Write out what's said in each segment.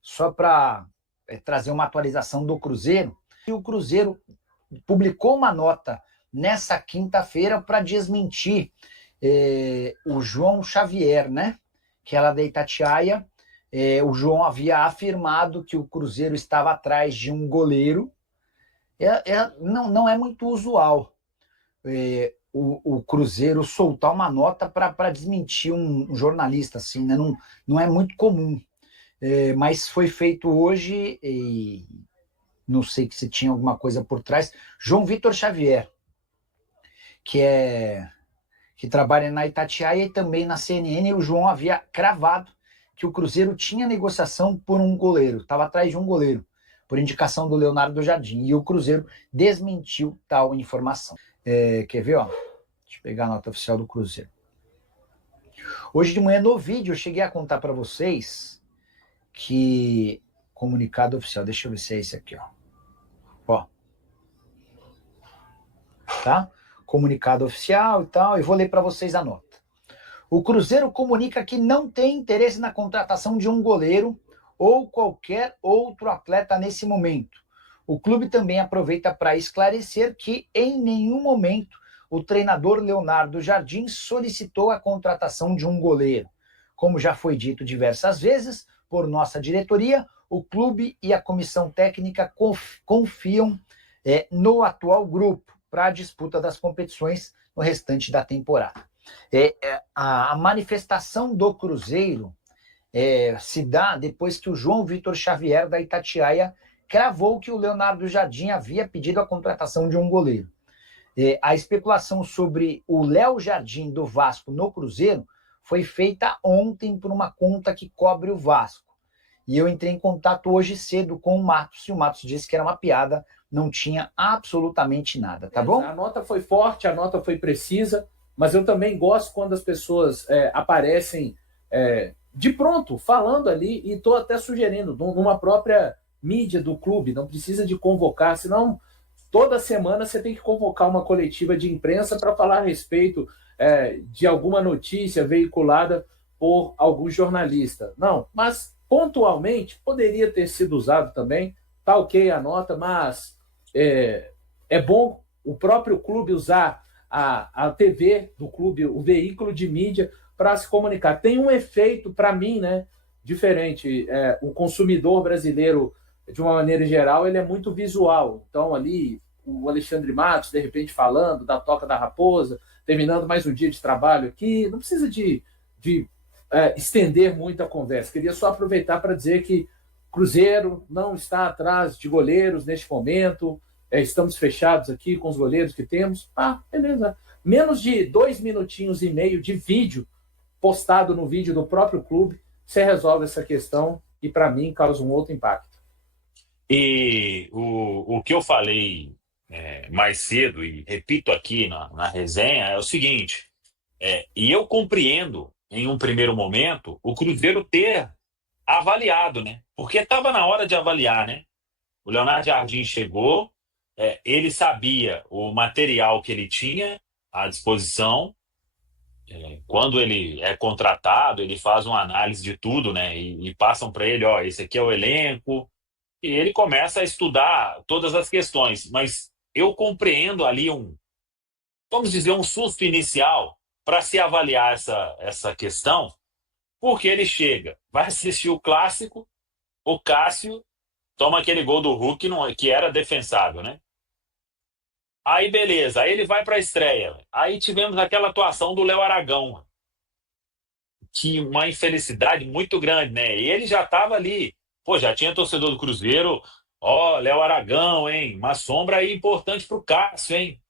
Só para trazer uma atualização do Cruzeiro, o Cruzeiro publicou uma nota nessa quinta-feira para desmentir o João Xavier, né? Que era da Itatiaia. O João havia afirmado que o Cruzeiro estava atrás de um goleiro. Não é muito usual o Cruzeiro soltar uma nota para desmentir um jornalista, assim, né? Não é muito comum. Mas foi feito hoje e não sei se tinha alguma coisa por trás. João Vitor Xavier, que trabalha na Itatiaia e também na CNN, o João havia cravado que o Cruzeiro tinha negociação por um goleiro, estava atrás de um goleiro, por indicação do Leonardo Jardim, e o Cruzeiro desmentiu tal informação. Quer ver? Deixa eu pegar a nota oficial do Cruzeiro. Hoje de manhã, no vídeo, eu cheguei a contar para vocês que comunicado oficial, deixa eu ver se é esse aqui, ó. Tá? Comunicado oficial e tal, e vou ler para vocês a nota. O Cruzeiro comunica que não tem interesse na contratação de um goleiro ou qualquer outro atleta nesse momento. O clube também aproveita para esclarecer que em nenhum momento o treinador Leonardo Jardim solicitou a contratação de um goleiro. Como já foi dito diversas vezes por nossa diretoria, o clube e a comissão técnica confiam no atual grupo para a disputa das competições no restante da temporada. A manifestação do Cruzeiro se dá depois que o João Vitor Xavier, da Itatiaia, cravou que o Leonardo Jardim havia pedido a contratação de um goleiro. A especulação sobre o Léo Jardim do Vasco no Cruzeiro foi feita ontem por uma conta que cobre o Vasco. E eu entrei em contato hoje cedo com o Matos, e o Matos disse que era uma piada, não tinha absolutamente nada, tá bom? A nota foi forte, a nota foi precisa, mas eu também gosto quando as pessoas aparecem de pronto, falando ali, e estou até sugerindo, numa própria mídia do clube, não precisa de convocar, senão toda semana você tem que convocar uma coletiva de imprensa para falar a respeito de alguma notícia veiculada por algum jornalista. Não, mas pontualmente poderia ter sido usado também, tá ok a nota, mas é bom o próprio clube usar a TV do clube, o veículo de mídia, para se comunicar. Tem um efeito, para mim, né, diferente. O consumidor brasileiro, de uma maneira geral, ele é muito visual. Então, ali, o Alexandre Matos, de repente, falando da Toca da Raposa, terminando mais um dia de trabalho aqui, não precisa de estender muito a conversa. Queria só aproveitar para dizer que Cruzeiro não está atrás de goleiros neste momento, estamos fechados aqui com os goleiros que temos. Beleza. Menos de 2 minutinhos e meio de vídeo postado no vídeo do próprio clube, você resolve essa questão e, para mim, causa um outro impacto. E o que eu falei mais cedo, e repito aqui na resenha, é o seguinte, e eu compreendo, em um primeiro momento, o Cruzeiro ter avaliado, né? Porque estava na hora de avaliar, né? O Leonardo Jardim chegou, ele sabia o material que ele tinha à disposição. Quando ele é contratado, ele faz uma análise de tudo, né? E passam para ele, esse aqui é o elenco, e ele começa a estudar todas as questões. Mas eu compreendo ali vamos dizer, um susto inicial para se avaliar essa questão, porque ele chega, vai assistir o clássico, o Cássio toma aquele gol do Hulk que era defensável, né? Aí beleza, aí ele vai para a estreia. Aí tivemos aquela atuação do Léo Aragão, que uma infelicidade muito grande, né? E ele já estava ali, já tinha torcedor do Cruzeiro, Léo Aragão, hein? Uma sombra aí importante para o Cássio, hein?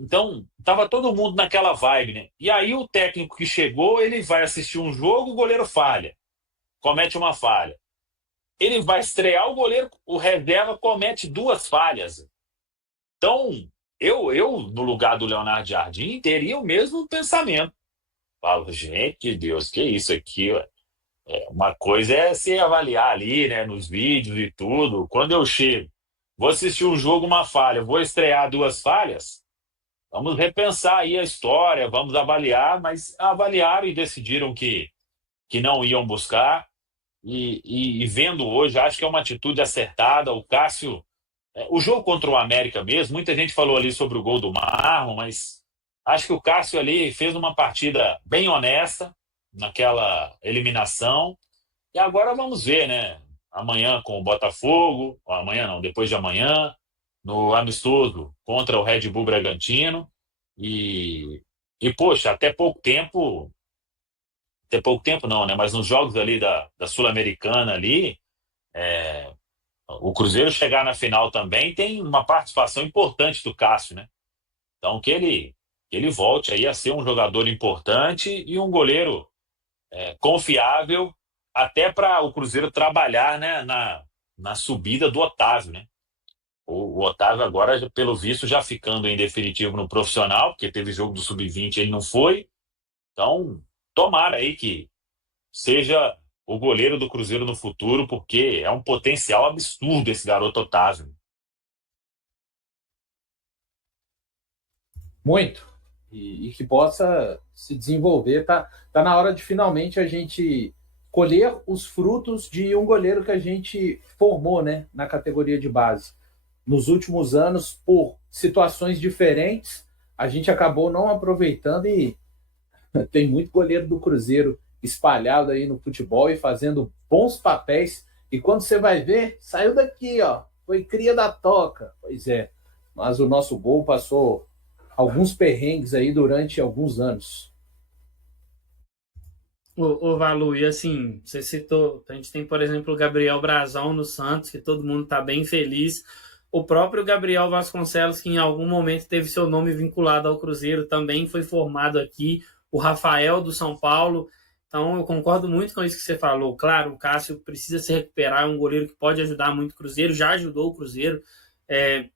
Então, tava todo mundo naquela vibe, né? E aí o técnico que chegou, ele vai assistir um jogo, o goleiro falha, comete uma falha. Ele vai estrear, o goleiro, o reserva, comete 2 falhas. Então, eu no lugar do Leonardo Jardim, teria o mesmo pensamento. Falo, gente de Deus, que isso aqui? Uma coisa é se avaliar ali, né, nos vídeos e tudo. Quando eu chego, vou assistir um jogo, uma falha, vou estrear 2 falhas, vamos repensar aí a história, vamos avaliar, mas avaliaram e decidiram que não iam buscar. e vendo hoje, acho que é uma atitude acertada. O Cássio, o jogo contra o América mesmo, muita gente falou ali sobre o gol do Marlon, mas acho que o Cássio ali fez uma partida bem honesta naquela eliminação. E agora vamos ver, né? Amanhã com o Botafogo, ou amanhã não, depois de amanhã, no amistoso contra o Red Bull Bragantino. E, poxa, até pouco tempo não, né? Mas nos jogos ali da Sul-Americana ali, o Cruzeiro chegar na final também tem uma participação importante do Cássio, né? Então que ele volte aí a ser um jogador importante e um goleiro confiável até para o Cruzeiro trabalhar, né, na subida do Otávio, né? O Otávio agora, pelo visto, já ficando em definitivo no profissional, porque teve jogo do Sub-20 ele não foi. Então, tomara aí que seja o goleiro do Cruzeiro no futuro, porque é um potencial absurdo esse garoto Otávio. Muito. E que possa se desenvolver. Tá na hora de finalmente a gente colher os frutos de um goleiro que a gente formou, né, na categoria de base. Nos últimos anos, por situações diferentes, a gente acabou não aproveitando e tem muito goleiro do Cruzeiro espalhado aí no futebol e fazendo bons papéis. E quando você vai ver, saiu daqui, ó, foi cria da toca. Pois é, mas o nosso gol passou alguns perrengues aí durante alguns anos. Ô Valu, e assim, você citou, a gente tem, por exemplo, o Gabriel Brazão no Santos, que todo mundo está bem feliz. O próprio Gabriel Vasconcelos, que em algum momento teve seu nome vinculado ao Cruzeiro, também foi formado aqui. O Rafael do São Paulo. Então, eu concordo muito com isso que você falou. Claro, o Cássio precisa se recuperar, é um goleiro que pode ajudar muito o Cruzeiro, já ajudou o Cruzeiro.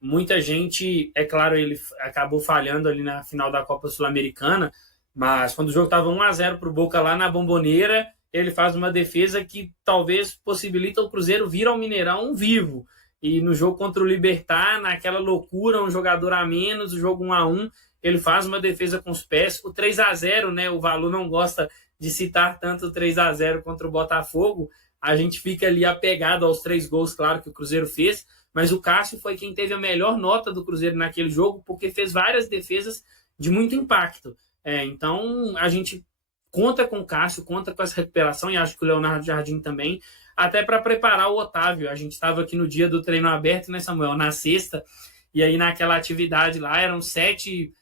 Muita gente, é claro, ele acabou falhando ali na final da Copa Sul-Americana, mas quando o jogo estava 1-0 para o Boca lá na Bomboneira, ele faz uma defesa que talvez possibilita o Cruzeiro vir ao Mineirão vivo. E no jogo contra o Libertad, naquela loucura, um jogador a menos, o jogo 1-1, ele faz uma defesa com os pés. O 3-0, né? O Valu não gosta de citar tanto o 3-0 contra o Botafogo. A gente fica ali apegado aos 3 gols, claro, que o Cruzeiro fez, mas o Cássio foi quem teve a melhor nota do Cruzeiro naquele jogo, porque fez várias defesas de muito impacto. Então, a gente conta com o Cássio, conta com essa recuperação, e acho que o Leonardo Jardim também, até para preparar o Otávio. A gente estava aqui no dia do treino aberto, né, Samuel? Na sexta, e aí naquela atividade lá eram 7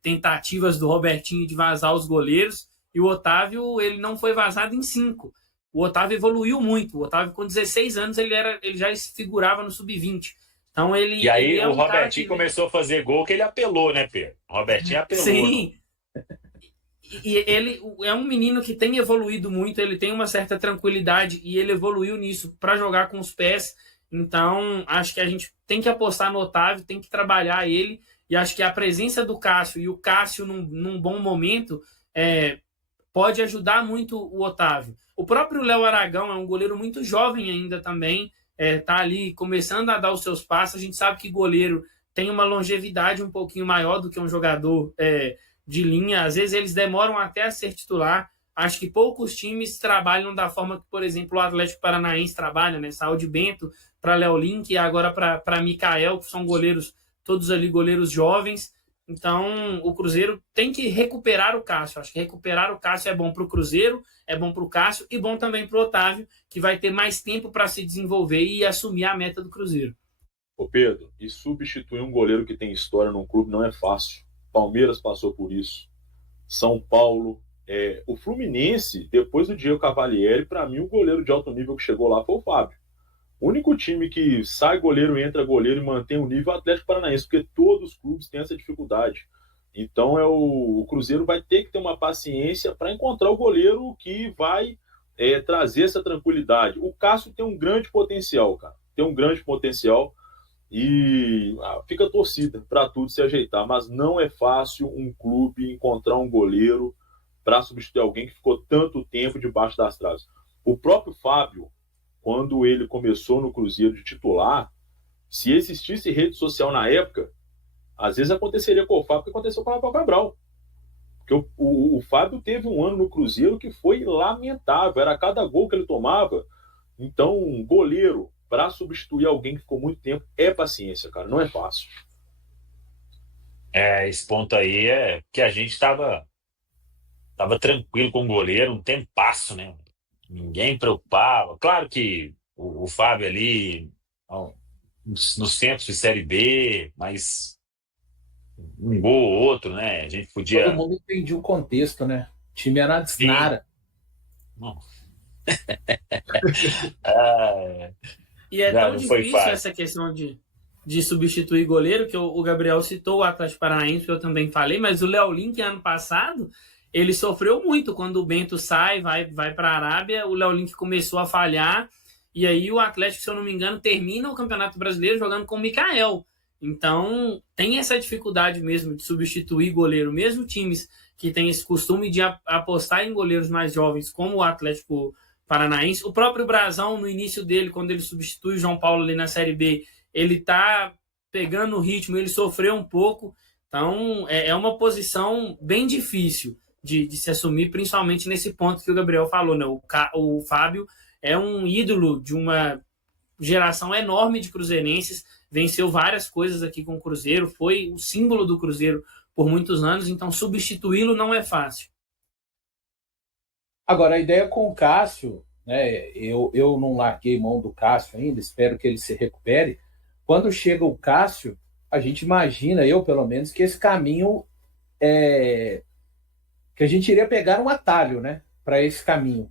tentativas do Robertinho de vazar os goleiros, e o Otávio, ele não foi vazado em 5. O Otávio evoluiu muito. O Otávio, com 16 anos, ele já figurava no Sub-20. Então, E aí o Robertinho começou a fazer gol que ele apelou, né, Pedro? O Robertinho apelou. Sim. E ele é um menino que tem evoluído muito, ele tem uma certa tranquilidade e ele evoluiu nisso para jogar com os pés. Então, acho que a gente tem que apostar no Otávio, tem que trabalhar ele, e acho que a presença do Cássio e o Cássio num bom momento pode ajudar muito o Otávio. O próprio Léo Aragão é um goleiro muito jovem ainda também, tá ali começando a dar os seus passos. A gente sabe que goleiro tem uma longevidade um pouquinho maior do que um jogador de linha. Às vezes eles demoram até a ser titular. Acho que poucos times trabalham da forma que, por exemplo, o Atlético Paranaense trabalha, né? Saúde Bento para Léo Link e agora para Mikael, que são goleiros, todos ali goleiros jovens. Então, o Cruzeiro tem que recuperar o Cássio. Acho que recuperar o Cássio é bom para o Cruzeiro, é bom para o Cássio e bom também para o Otávio, que vai ter mais tempo para se desenvolver e assumir a meta do Cruzeiro. Ô Pedro, e substituir um goleiro que tem história num clube não é fácil. Palmeiras passou por isso. São Paulo. O Fluminense, depois do Diego Cavalieri, para mim o goleiro de alto nível que chegou lá foi o Fábio. O único time que sai goleiro, entra goleiro e mantém o nível é o Atlético Paranaense, porque todos os clubes têm essa dificuldade. Então o Cruzeiro vai ter que ter uma paciência para encontrar o goleiro que vai trazer essa tranquilidade. O Cássio tem um grande potencial, cara. Tem um grande potencial e fica a torcida para tudo se ajeitar. Mas não é fácil um clube encontrar um goleiro para substituir alguém que ficou tanto tempo debaixo das traves. O próprio Fábio, quando ele começou no Cruzeiro de titular, se existisse rede social na época, às vezes aconteceria com o Fábio o que aconteceu com o Rafael Cabral. Porque o Fábio teve um ano no Cruzeiro que foi lamentável. Era cada gol que ele tomava, Então, goleiro, para substituir alguém que ficou muito tempo, é paciência, cara, não é fácil. Esse ponto aí é que a gente tava tranquilo com o goleiro um tempasso, né? Ninguém preocupava. Claro que o Fábio ali, ó, nos tempos de Série B, mas um gol ou outro, né? A gente Todo podia. mundo entendia o contexto, né? O time era de Sim. Nara. Não. Ah, E é já tão não foi difícil fácil. essa questão de substituir goleiro, que o Gabriel citou o Atlético Paranaense, que eu também falei, mas o Léo Link, ano passado, ele sofreu muito quando o Bento sai, vai para a Arábia, o Léo Link começou a falhar, e aí o Atlético, se eu não me engano, termina o Campeonato Brasileiro jogando com o Mikael. Então, tem essa dificuldade mesmo de substituir goleiro, mesmo times que têm esse costume de apostar em goleiros mais jovens, como o Atlético Paranaense. O próprio Brasão, no início dele, quando ele substitui o João Paulo ali na Série B, ele tá pegando o ritmo, ele sofreu um pouco. Então, é uma posição bem difícil de se assumir, principalmente nesse ponto que o Gabriel falou, né? O Fábio é um ídolo de uma geração enorme de cruzeirenses, venceu várias coisas aqui com o Cruzeiro, foi o símbolo do Cruzeiro por muitos anos, então substituí-lo não é fácil. Agora, a ideia com o Cássio, né? Eu não larguei mão do Cássio ainda, espero que ele se recupere. Quando chega o Cássio, a gente imagina, eu pelo menos, que esse caminho que a gente iria pegar um atalho, né, para esse caminho.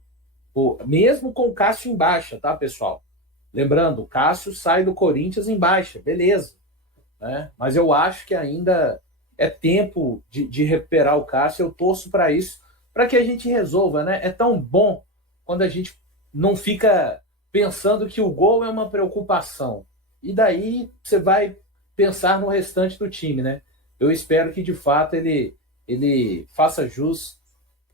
Mesmo com o Cássio em baixa, tá, pessoal? Lembrando, o Cássio sai do Corinthians em baixa, beleza. Né? Mas eu acho que ainda é tempo de recuperar o Cássio, eu torço para isso, para que a gente resolva, né? É tão bom quando a gente não fica pensando que o gol é uma preocupação. E daí você vai pensar no restante do time, né? Eu espero que, de fato, ele faça jus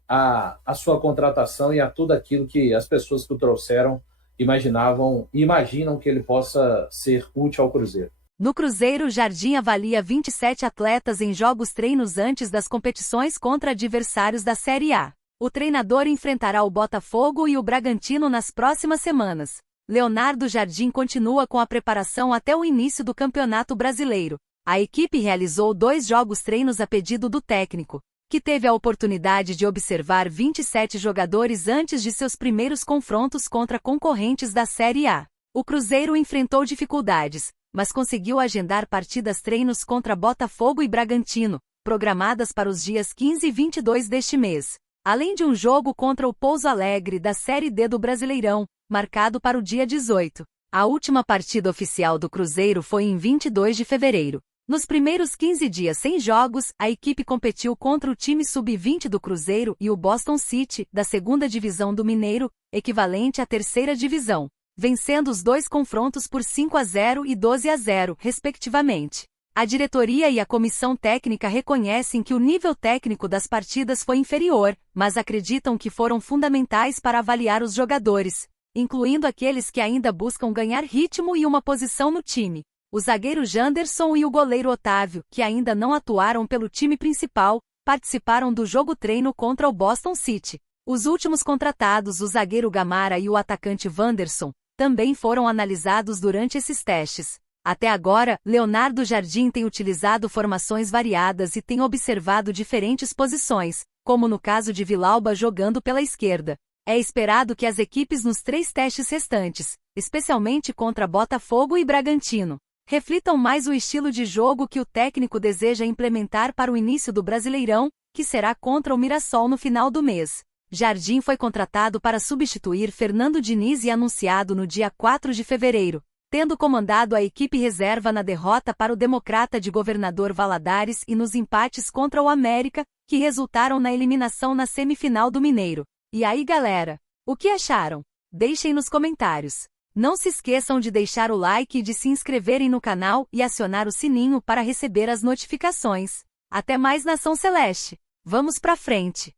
à sua contratação e a tudo aquilo que as pessoas que o trouxeram imaginam que ele possa ser útil ao Cruzeiro. No Cruzeiro, Jardim avalia 27 atletas em jogos-treinos antes das competições contra adversários da Série A. O treinador enfrentará o Botafogo e o Bragantino nas próximas semanas. Leonardo Jardim continua com a preparação até o início do Campeonato Brasileiro. A equipe realizou 2 jogos-treinos a pedido do técnico, que teve a oportunidade de observar 27 jogadores antes de seus primeiros confrontos contra concorrentes da Série A. O Cruzeiro enfrentou dificuldades, mas conseguiu agendar partidas-treinos contra Botafogo e Bragantino, programadas para os dias 15 e 22 deste mês, além de um jogo contra o Pouso Alegre da Série D do Brasileirão, marcado para o dia 18. A última partida oficial do Cruzeiro foi em 22 de fevereiro. Nos primeiros 15 dias sem jogos, a equipe competiu contra o time sub-20 do Cruzeiro e o Boston City, da 2ª Divisão do Mineiro, equivalente à 3ª Divisão, vencendo os 2 confrontos por 5-0 e 12-0, respectivamente. A diretoria e a comissão técnica reconhecem que o nível técnico das partidas foi inferior, mas acreditam que foram fundamentais para avaliar os jogadores, incluindo aqueles que ainda buscam ganhar ritmo e uma posição no time. O zagueiro Janderson e o goleiro Otávio, que ainda não atuaram pelo time principal, participaram do jogo-treino contra o Boston City. Os últimos contratados, o zagueiro Gamara e o atacante Wanderson, também foram analisados durante esses testes. Até agora, Leonardo Jardim tem utilizado formações variadas e tem observado diferentes posições, como no caso de Vilauba jogando pela esquerda. É esperado que as equipes nos 3 testes restantes, especialmente contra Botafogo e Bragantino, reflitam mais o estilo de jogo que o técnico deseja implementar para o início do Brasileirão, que será contra o Mirassol no final do mês. Jardim foi contratado para substituir Fernando Diniz e anunciado no dia 4 de fevereiro, tendo comandado a equipe reserva na derrota para o Democrata de Governador Valadares e nos empates contra o América, que resultaram na eliminação na semifinal do Mineiro. E aí, galera, o que acharam? Deixem nos comentários. Não se esqueçam de deixar o like e de se inscreverem no canal e acionar o sininho para receber as notificações. Até mais, Nação Celeste! Vamos pra frente!